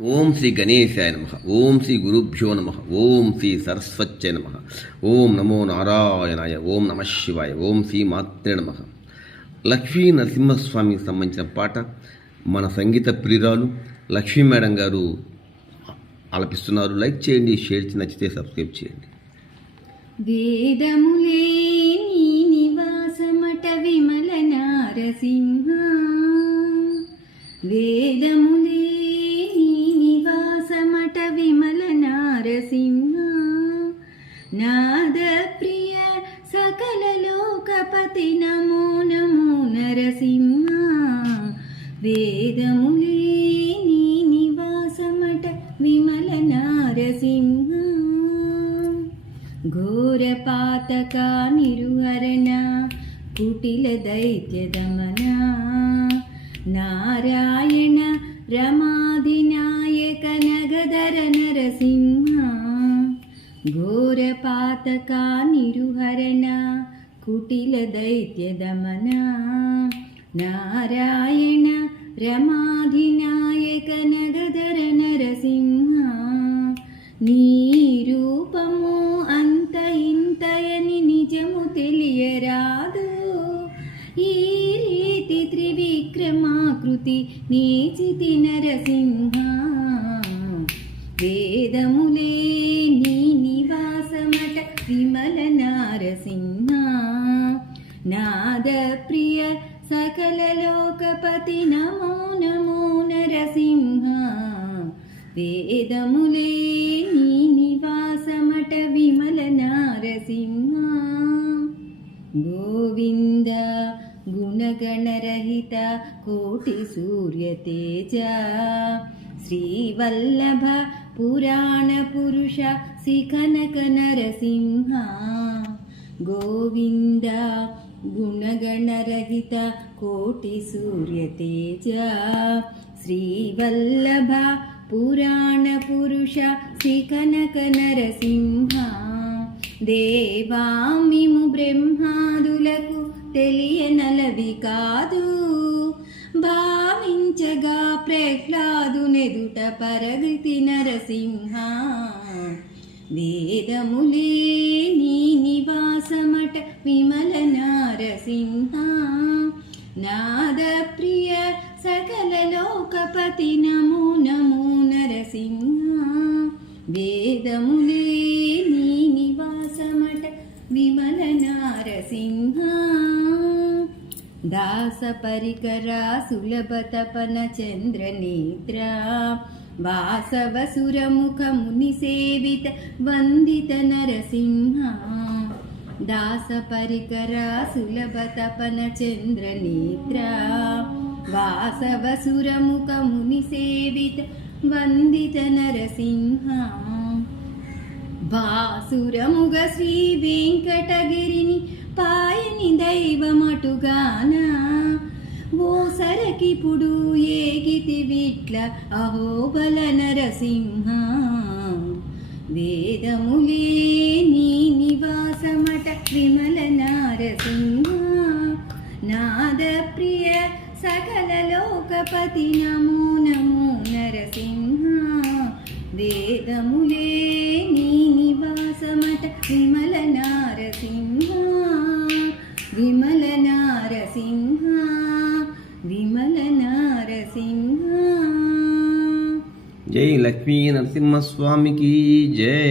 ఓం శ్రీ గణేశాయ నమః. ఓం శ్రీ గురుభ్యో నమః. ఓం శ్రీ సరస్వత్యై నమః. ఓం నమో నారాయణాయ. ఓం నమః శివాయ. ఓం శ్రీ మాత్రే నమః. లక్ష్మీ నరసింహస్వామికి సంబంధించిన పాట మన సంగీత ప్రియురాలు లక్ష్మీ మేడం గారు ఆలపిస్తున్నారు. లైక్ చేయండి, షేర్ చేసి నచ్చితే సబ్స్క్రైబ్ చేయండి. వేదములే నీ నివాసమట విమల నారసింహ, వేదములే నీ నివాసమట విమల నారసింహ, నాద ప్రియ సకల లోకపతి నమో నమో నరసింహ, వేదములే నీ నివాసమట విమల నారసింహ, ఘోర పాతక నిరుహరణ కుటిల దైత్య దమన, నారాయణ రమాధినాయక నగధర నరసింహ, ఘోర పాతక నిరుహరణ కుటిల దైత్య దమన, నారాయణ రమాధినాయక నగధర నరసింహ, నీ రూపము అంత ఇంతయని నిజము తెలియరాదు, ఈ రీతి త్రివిక్రమాకృతి నీచితి నరసింహ, వేదములే నీ నివాసమట విమల నారసింహ, నాద ప్రియ సకల లోకపతి నమో నమో నరసింహ, వేదములే నీ నివాసమట విమల నారసింహ, గోవింద గుణగణరహిత కోటి సూర్య తేజ, శ్రీవల్లభ పురాణ పురుష శ్రీకనక నరసింహ, గోవింద గుణగణరహిత కోటి సూర్య తేజ, శ్రీవల్లభ పురాణ పురుష శ్రీకనక నరసింహ, దేవామిము బ్రహ్మాదులకు తెలియనలవి కాదు, భావించగా ప్రహ్లాదునెదుట పరగతి నరసింహ, వేదములే నీ నివాసమట విమల నారసింహ, నాద ప్రియ సకల లోకపతి నమో నమో నరసింహ, వేదములే నీ నివాసమట విమల నారసింహ, దాస పరికర సులభ తపన చంద్ర నేత్ర, వాసవసురముఖ ముని సేవిత వందిత నరసింహ, దాస పరికర సులభ తపన చంద్ర నేత్ర, వాసవసురముఖ ముని సేవిత వందిత నరసింహ, భాసురముగ శ్రీ వెంకటగిరిని పాయని దైవమటుగాన, ఓ సరకిపుడు ఏగితి విట్ల అహోబల నరసింహ, వేదములే నీ నివాసమట విమల నారసింహ, నాద ప్రియ సకల లోకపతి నమో నమో నరసింహ, వేదములే నీ నివాసమట విమల నారసింహ, విమల నారసింహ, విమల నారసింహ. జై లక్ష్మీ నరసింహస్వామికి జై.